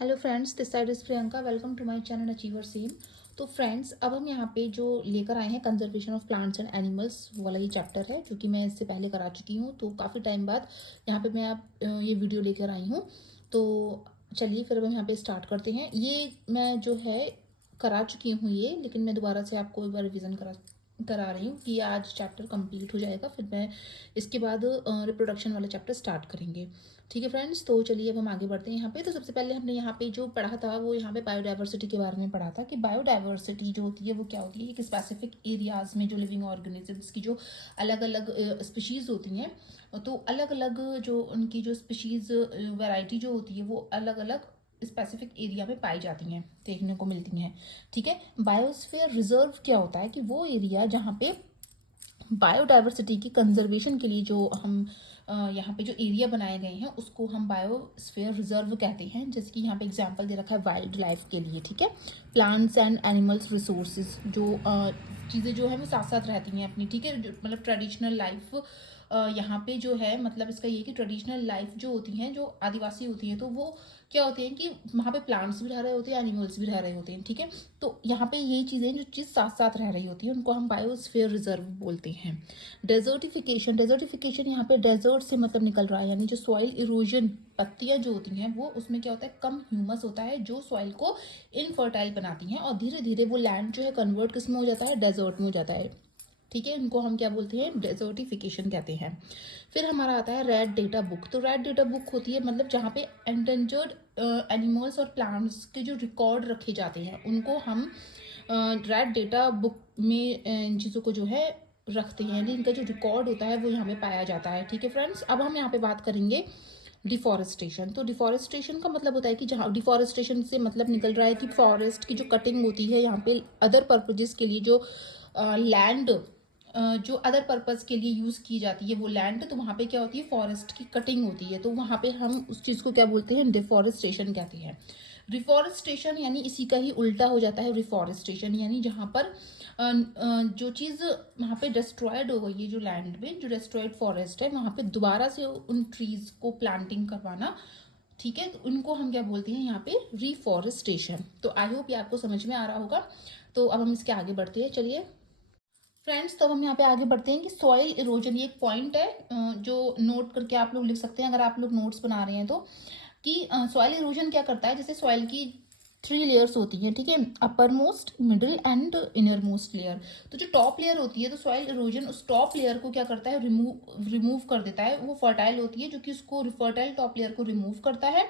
Hello friends, this side is Priyanka. Welcome to my channel achiever same. तो friends, अब हम यहाँ पे जो लेकर आए हैं conservation of plants and animals वाला ये चैप्टर है, जो कि मैं इससे पहले करा चुकी हूँ। तो काफ़ी टाइम बाद यहाँ पे मैं ये वीडियो लेकर आई हूँ। तो चलिए फिर अब हम यहाँ पे स्टार्ट करते हैं। ये मैं जो है करा चुकी हूँ ये, लेकिन मैं दोबारा से आपको एक बार रिविज़न करा रही हूँ कि आज चैप्टर कंप्लीट हो जाएगा। फिर मैं इसके बाद रिप्रोडक्शन वाला चैप्टर स्टार्ट करेंगे। ठीक है फ्रेंड्स, तो चलिए अब हम आगे बढ़ते हैं यहाँ पे। तो सबसे पहले हमने यहाँ पे जो पढ़ा था वो यहाँ पे बायोडाइवर्सिटी के बारे में पढ़ा था कि बायोडाइवर्सिटी जो होती है वो क्या होती है। एक स्पेसिफिक एरियाज में जो लिविंग ऑर्गेनिजम्स की जो अलग अलग स्पीशीज़ होती हैं, तो अलग अलग जो उनकी जो स्पीशीज़ वैरायटी जो होती है वो अलग अलग स्पेसिफिक एरिया में पाई जाती हैं, देखने को मिलती हैं। ठीक है, बायोस्फीयर रिजर्व क्या होता है कि वो एरिया जहाँ पे बायोडाइवर्सिटी की कंजर्वेशन के लिए जो हम यहाँ पे जो एरिया बनाए गए हैं उसको हम बायोस्फीयर रिजर्व कहते हैं। जैसे कि यहाँ पे एग्जांपल दे रखा है वाइल्ड लाइफ के लिए। ठीक है, प्लांट्स एंड एनिमल्स रिसोर्सेज जो चीज़ें जो है वो साथ साथ रहती हैं अपनी। ठीक है, मतलब ट्रेडिशनल लाइफ यहाँ पे जो है, मतलब इसका ये कि ट्रेडिशनल लाइफ जो होती हैं, जो आदिवासी होती हैं, तो वो क्या होते हैं कि वहाँ पे प्लांट्स भी रह रहे होते हैं, एनिमल्स भी रह रहे होते हैं। ठीक है, तो यहाँ पे ये चीज़ें जो चीज़ साथ साथ रह रही होती है उनको हम बायोस्फीयर रिजर्व बोलते हैं। डेजर्टिफिकेशन यहाँ पे डेजर्ट से मतलब निकल रहा है, यानी जो सॉइल इरोजन, पत्तियां जो होती हैं वो उसमें क्या होता है, कम ह्यूमस होता है जो सॉइल को इनफर्टाइल बनाती हैं, और धीरे धीरे वो लैंड जो है कन्वर्ट किस में हो जाता है, डेजर्ट में हो जाता है। ठीक है, इनको हम क्या बोलते हैं, डेजर्टिफिकेशन कहते हैं। फिर हमारा आता है रेड डेटा बुक। तो रेड डेटा बुक होती है मतलब जहाँ पे एंडेंजर्ड एनिमल्स और प्लांट्स के जो रिकॉर्ड रखे जाते हैं उनको हम रेड डेटा बुक में इन चीज़ों को जो है रखते हैं, यानी इनका जो रिकॉर्ड होता है वो यहाँ पे पाया जाता है। ठीक है फ्रेंड्स, अब हम यहाँ पे बात करेंगे डिफॉरेस्टेशन। तो डिफॉरेस्टेशन का मतलब होता है कि जहाँ डिफॉरेस्टेशन से मतलब निकल रहा है कि फॉरेस्ट की जो कटिंग होती है यहाँ पे अदर पर्पजेस के लिए, जो लैंड जो अदर पर्पज़ के लिए यूज़ की जाती है वो लैंड, तो वहाँ पे क्या होती है, फॉरेस्ट की कटिंग होती है, तो वहाँ पे हम उस चीज़ को क्या बोलते हैं, डिफॉरेस्टेशन कहते हैं। रिफॉरेस्टेशन यानी इसी का ही उल्टा हो जाता है रिफॉरेस्टेशन, यानी जहाँ पर जो चीज़ वहाँ पे डिस्ट्रॉयड हो गई है, जो लैंड में जो डिस्ट्रॉयड फॉरेस्ट है वहाँ पे दोबारा से उन ट्रीज को प्लांटिंग करवाना। ठीक है, तो उनको हम क्या बोलते हैं यहाँ पे, रिफॉरेस्टेशन। तो आई होप ये आपको समझ में आ रहा होगा। तो अब हम इसके आगे बढ़ते हैं, चलिए फ्रेंड्स। तो हम यहाँ पे आगे बढ़ते हैं कि सॉइल इरोजन, ये एक पॉइंट है जो नोट करके आप लोग लिख सकते हैं अगर आप लोग नोट्स बना रहे हैं तो, कि सॉइल इरोजन क्या करता है। जैसे सॉइल की 3 लेयर्स होती हैं, ठीक है, upper most, middle and inner most layer. तो जो टॉप लेयर होती है, तो सॉइल इरोजन उस टॉप लेयर को क्या करता है, रिमूव कर देता है। वो फर्टाइल होती है जो कि उसको फर्टाइल टॉप लेयर को रिमूव करता है,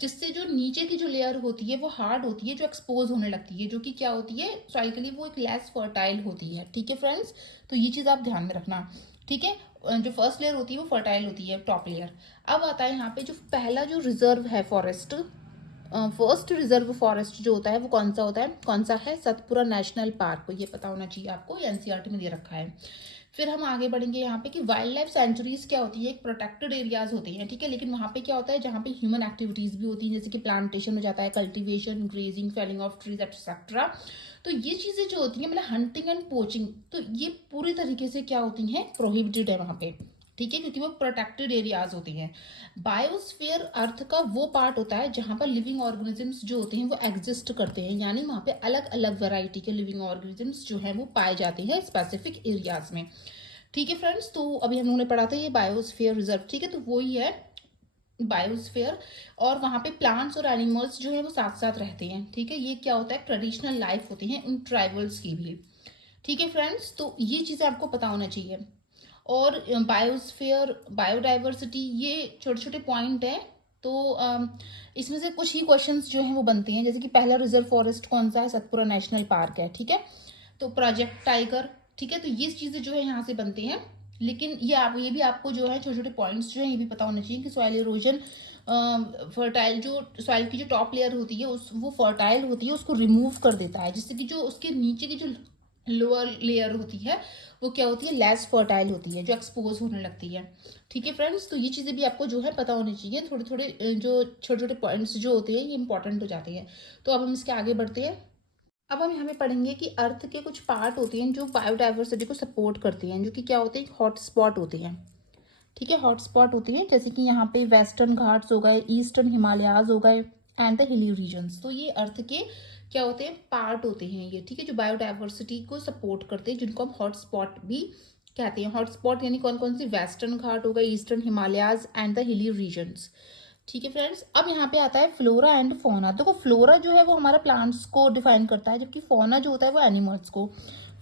जिससे जो नीचे की जो लेयर होती है वो हार्ड होती है, जो एक्सपोज होने लगती है, जो कि क्या होती है सॉइल के लिए, वो एक लेस फर्टाइल होती है। ठीक है फ्रेंड्स, तो ये चीज़ आप ध्यान में रखना। ठीक है, जो फर्स्ट लेयर होती है वो फर्टाइल होती है, टॉप लेयर। अब आता है यहाँ पे जो पहला जो रिजर्व है फॉरेस्ट, फर्स्ट रिजर्व फॉरेस्ट जो होता है वो कौन सा होता है, कौन सा है, सतपुरा नेशनल पार्क। ये पता होना चाहिए आपको, ये एनसीईआरटी में दे रखा है। फिर हम आगे बढ़ेंगे यहाँ पे कि वाइल्ड लाइफ सेंचुरीज क्या होती है, एक प्रोटेक्टेड एरियाज होती हैं। ठीक है, लेकिन वहाँ पे क्या होता है, जहाँ पे ह्यूमन एक्टिविटीज भी होती हैं, जैसे कि प्लांटेशन हो जाता है, cultivation, grazing, felling of trees etcetera. तो ये चीज़ें जो होती हैं, मतलब हंटिंग एंड पोचिंग, तो ये पूरी तरीके से क्या होती हैं, प्रोहिबिटेड है वहाँ पे। ठीक है, क्योंकि वो प्रोटेक्टेड एरियाज होती हैं। बायोस्फीयर अर्थ का वो पार्ट होता है जहाँ पर लिविंग ऑर्गेनिजम्स जो होते हैं वो एग्जिस्ट करते हैं, यानी वहाँ पे अलग अलग वैरायटी के लिविंग ऑर्गेनिजम्स जो हैं वो पाए जाते हैं स्पेसिफिक एरियाज में। ठीक है फ्रेंड्स, तो अभी हम लोगों ने पढ़ा था ये बायोस्फीयर रिजर्व। ठीक है, तो वही है बायोस्फीयर, और वहाँ पे प्लांट्स और एनिमल्स जो है वो साथ साथ रहते हैं। ठीक है, ये क्या होता है, ट्रेडिशनल लाइफ होती है उन ट्राइबल्स की भी। ठीक है फ्रेंड्स, तो ये चीज़ें आपको पता होना चाहिए। और बायोस्फीयर, बायोडाइवर्सिटी, ये छोटे छोटे पॉइंट हैं। तो इसमें से कुछ ही क्वेश्चंस जो हैं वो बनते हैं, जैसे कि पहला रिजर्व फॉरेस्ट कौन सा है, सतपुरा नेशनल पार्क है। ठीक है, तो प्रोजेक्ट टाइगर। ठीक है, तो ये चीज़ें जो है यहाँ से बनती हैं। लेकिन ये भी आपको जो है छोटे छोटे पॉइंट्स जो हैं ये भी पता होना चाहिए कि सॉइल इरोजन, फर्टाइल जो सॉइल की जो टॉप लेयर होती है उस वो फर्टाइल होती है, उसको रिमूव कर देता है, जिससे कि जो उसके नीचे की जो लोअर लेयर होती है वो क्या होती है, लेस फर्टाइल होती है, जो एक्सपोज होने लगती है। ठीक है फ्रेंड्स, तो ये चीज़ें भी आपको जो है पता होनी चाहिए। थोड़े थोड़े जो छोटे छोटे पॉइंट्स जो होते हैं ये इंपॉर्टेंट हो जाते हैं। तो अब हम इसके आगे बढ़ते हैं। अब हम यहाँ पे पढ़ेंगे कि अर्थ के कुछ पार्ट होते हैं जो बायोडाइवर्सिटी को सपोर्ट करते हैं, जो कि क्या होते हैं, हॉट स्पॉट होते हैं। ठीक है, हॉट स्पॉट होती है, जैसे कि यहाँ पे वेस्टर्न घाट्स हो गए, ईस्टर्न हिमालयाज हो गए, एंड द हिली रीजन्स। तो ये अर्थ के क्या होते हैं, पार्ट होते हैं ये, ठीक है, जो बायोडाइवर्सिटी को सपोर्ट करते हैं, जिनको हम हॉटस्पॉट भी कहते हैं। हॉटस्पॉट यानी कौन कौन सी, वेस्टर्न घाट हो गए, eastern Himalayas and the hilly regions. ठीक है फ्रेंड्स, अब यहाँ पे आता है फ्लोरा एंड फोना। देखो फ्लोरा जो है वो हमारा प्लांट्स को डिफाइन करता है, जबकि फोना जो होता है वो एनिमल्स को।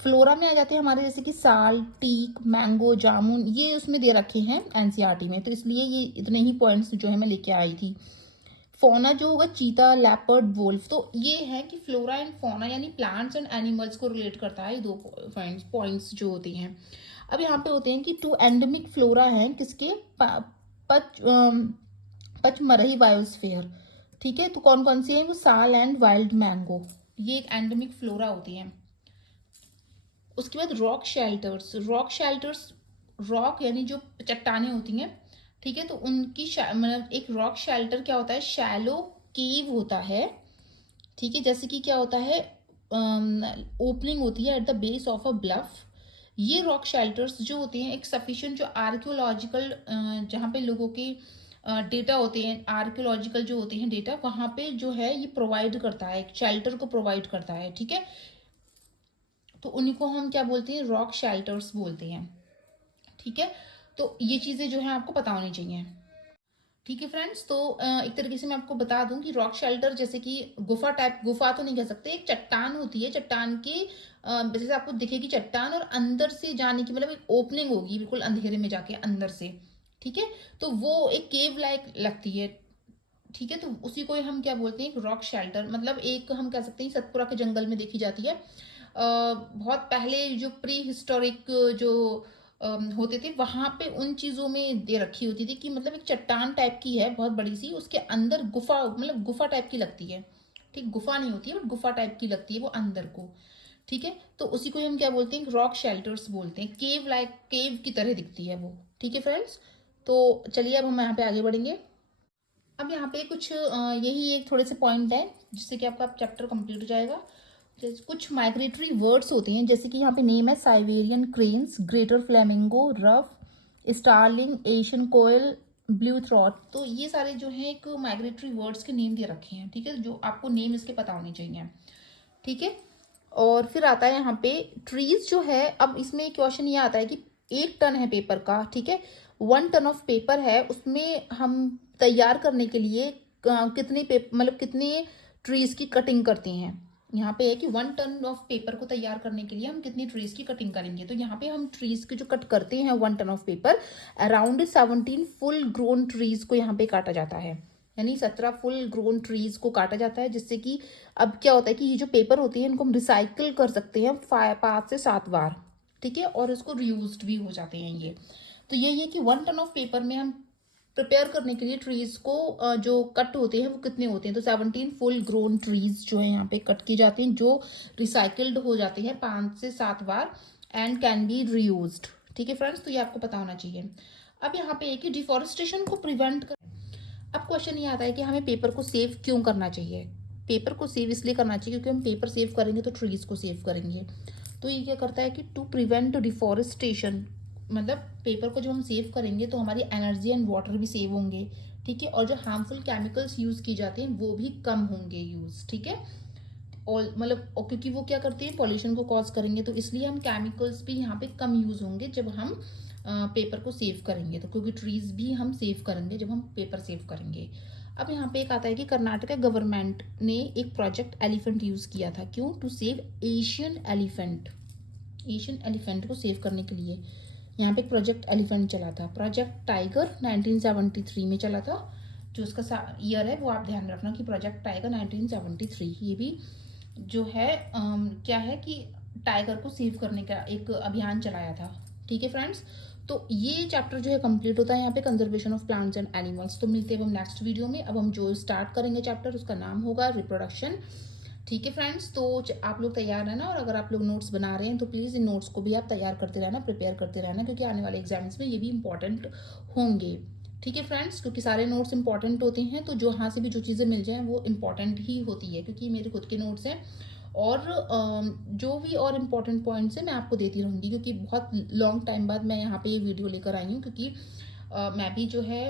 फ्लोरा में आ जाते हैं हमारे जैसे कि साल, टीक, मैंगो, जामुन, ये उसमें दे रखे हैं एनसीईआरटी में, तो इसलिए ये इतने ही पॉइंट्स जो है मैं लेके आई थी। फोना जो होगा चीता, लेपर्ड, वोल्फ, तो ये है कि फ्लोरा एंड फोना यानी प्लांट्स एंड एनिमल्स को रिलेट करता है, दो पॉइंट्स जो होते हैं। अब यहाँ पे होते हैं कि 2 एंडेमिक फ्लोरा हैं किसके, पच पचमरही बायोस्फीयर। ठीक है, तो कौन कौन सी है वो, साल एंड वाइल्ड मैंगो, ये एक एंडेमिक फ्लोरा होती है। उसके बाद रॉक शेल्टर्स। रॉक यानी जो चट्टाने होती हैं, ठीक है, तो उनकी मतलब एक रॉक शेल्टर क्या होता है, शैलो केव होता है, ठीक है, जैसे कि क्या होता है, ओपनिंग होती है at the base of a bluff. ये रॉक शेल्टर्स जो होते हैं एक सफिशिएंट जो आर्कियोलॉजिकल, जहाँ पे लोगों के डेटा होते हैं, आर्कियोलॉजिकल जो होते हैं डेटा, वहाँ पे जो है ये प्रोवाइड करता है, एक शेल्टर को प्रोवाइड करता है, ठीक है, तो उन्हीं को हम क्या बोलते हैं, रॉक शेल्टर्स बोलते हैं। ठीक है, तो ये चीज़ें जो है आपको पता होनी चाहिए। ठीक है फ्रेंड्स, तो एक तरीके से मैं आपको बता दूं कि रॉक शेल्टर जैसे कि गुफा टाइप, गुफा तो नहीं कह सकते, एक चट्टान होती है, चट्टान के जैसे आपको दिखेगी चट्टान और अंदर से जाने की मतलब एक ओपनिंग होगी बिल्कुल अंधेरे में जाके अंदर से, ठीक है, तो वो एक केव लाइक लगती है, ठीक है, तो उसी को हम क्या बोलते हैं, एक रॉक शेल्टर, मतलब एक हम कह सकते हैं सतपुरा के जंगल में देखी जाती है। बहुत पहले जो प्री हिस्टोरिक जो होते थे वहां पे उन चीजों में दे रखी होती थी कि मतलब एक चट्टान टाइप की है बहुत बड़ी सी, उसके अंदर गुफा, मतलब गुफा टाइप की लगती है, ठीक, गुफा नहीं होती है बट गुफा टाइप की लगती है वो अंदर को, ठीक है, तो उसी को हम क्या बोलते हैं, रॉक शेल्टर्स बोलते हैं, केव लाइक, केव की तरह दिखती है वो। ठीक है फ्रेंड्स, तो चलिए अब हम यहाँ पे आगे बढ़ेंगे। अब यहाँ पे कुछ यही एक थोड़े से पॉइंट है जिससे कि आपका चैप्टर कंप्लीट हो जाएगा। जैसे कुछ माइग्रेटरी वर्ड्स होते हैं, जैसे कि यहाँ पे नेम है Siberian cranes, greater flamingo, ruff, starling, Asian koel, blue throat, तो ये सारे जो हैं एक माइग्रेटरी वर्ड्स के नेम दे रखे हैं, ठीक है, जो आपको नेम इसके पता होने चाहिए। ठीक है, और फिर आता है यहाँ पे ट्रीज जो है, अब इसमें क्वेश्चन ये आता है कि 1 टन है पेपर का, ठीक है, 1 टन ऑफ पेपर है, उसमें हम तैयार करने के लिए कितने पेपर, मतलब कितने ट्रीज की कटिंग करते हैं। यहाँ पे है कि 1 टन ऑफ पेपर को तैयार करने के लिए हम कितनी ट्रीज की कटिंग करेंगे, तो यहाँ पे हम ट्रीज की जो कट करते हैं 1 ton of paper, around 17 full grown trees को यहाँ पे काटा जाता है, यानी 17 फुल ग्रोन ट्रीज को काटा जाता है, जिससे कि अब क्या होता है कि ये जो पेपर होते हैं इनको हम रिसाइकिल कर सकते हैं 5 से 7 बार, ठीक है, और इसको रीयूज्ड भी हो जाते हैं ये। तो यही है कि 1 टन ऑफ पेपर में हम प्रिपेयर करने के लिए ट्रीज को जो कट होते हैं वो कितने होते हैं, तो 17 फुल ग्रोन ट्रीज जो है यहाँ पे कट की जाती हैं, जो रिसाइकिल्ड हो जाते हैं 5 से 7 बार एंड कैन बी रीयूज्ड। ठीक है फ्रेंड्स, तो ये आपको पता होना चाहिए। अब यहाँ पे है कि डिफॉरेस्टेशन को प्रिवेंट कर, अब क्वेश्चन ये आता है कि हमें पेपर को सेव क्यों करना चाहिए। पेपर को सेव इसलिए करना चाहिए क्योंकि हम पेपर सेव करेंगे तो ट्रीज को सेव करेंगे। तो ये क्या करता है कि टू प्रिवेंट डिफॉरेस्टेशन, मतलब पेपर को जब हम सेव करेंगे तो हमारी एनर्जी एंड वाटर भी सेव होंगे, ठीक है, और जो हार्मफुल केमिकल्स यूज की जाते हैं वो भी कम होंगे यूज, ठीक है, और मतलब क्योंकि वो क्या करते हैं, पॉल्यूशन को कॉज करेंगे, तो इसलिए हम केमिकल्स भी यहाँ पे कम यूज होंगे जब हम पेपर को सेव करेंगे, तो क्योंकि ट्रीज भी हम सेव करेंगे जब हम पेपर सेव करेंगे। अब यहाँ पे एक आता है कि कर्नाटका गवर्नमेंट ने एक प्रोजेक्ट एलिफेंट यूज किया था, क्यों, to save Asian elephant, Asian elephant को सेव करने के लिए यहाँ पे एक प्रोजेक्ट एलिफेंट चला था, प्रोजेक्ट टाइगर 1973 में चला था, जो उसका ईयर है वो आप ध्यान रखना कि प्रोजेक्ट टाइगर 1973, ये भी जो है क्या है कि टाइगर को सेव करने का एक अभियान चलाया था। ठीक है फ्रेंड्स, तो ये चैप्टर जो है कंप्लीट होता है यहाँ पे conservation of plants and animals. तो मिलते हैं हम नेक्स्ट वीडियो में। अब हम जो स्टार्ट करेंगे चैप्टर उसका नाम होगा रिप्रोडक्शन। ठीक है फ्रेंड्स, तो आप लोग तैयार रहना, और अगर आप लोग नोट्स बना रहे हैं तो प्लीज़ इन नोट्स को भी आप तैयार करते रहना, प्रिपेयर करते रहना, क्योंकि आने वाले एग्जाम्स में ये भी इंपॉर्टेंट होंगे। ठीक है फ्रेंड्स, क्योंकि सारे नोट्स इंपॉर्टेंट होते हैं, तो जो यहाँ से भी जो चीज़ें मिल जाएँ वो इंपॉर्टेंट ही होती है, क्योंकि मेरे खुद के नोट्स हैं, और जो भी और इम्पॉर्टेंट पॉइंट्स हैं मैं आपको देती रहूँगी, क्योंकि बहुत लॉन्ग टाइम बाद मैं यहाँ पे ये वीडियो लेकर आई हूँ, क्योंकि मैं भी जो है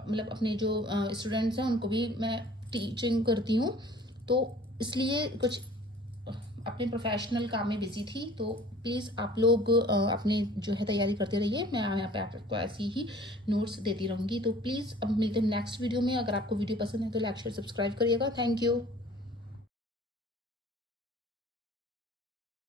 मतलब अपने जो स्टूडेंट्स हैं उनको भी मैं टीचिंग करती हूँ, तो इसलिए कुछ अपने प्रोफेशनल काम में बिजी थी। तो प्लीज़ आप लोग अपने जो है तैयारी करते रहिए, मैं यहाँ पे आपको ऐसी ही नोट्स देती रहूँगी। तो प्लीज़ अब मिलते हैं नेक्स्ट वीडियो में। अगर आपको वीडियो पसंद है तो लाइक शेयर सब्सक्राइब करिएगा। Thank you.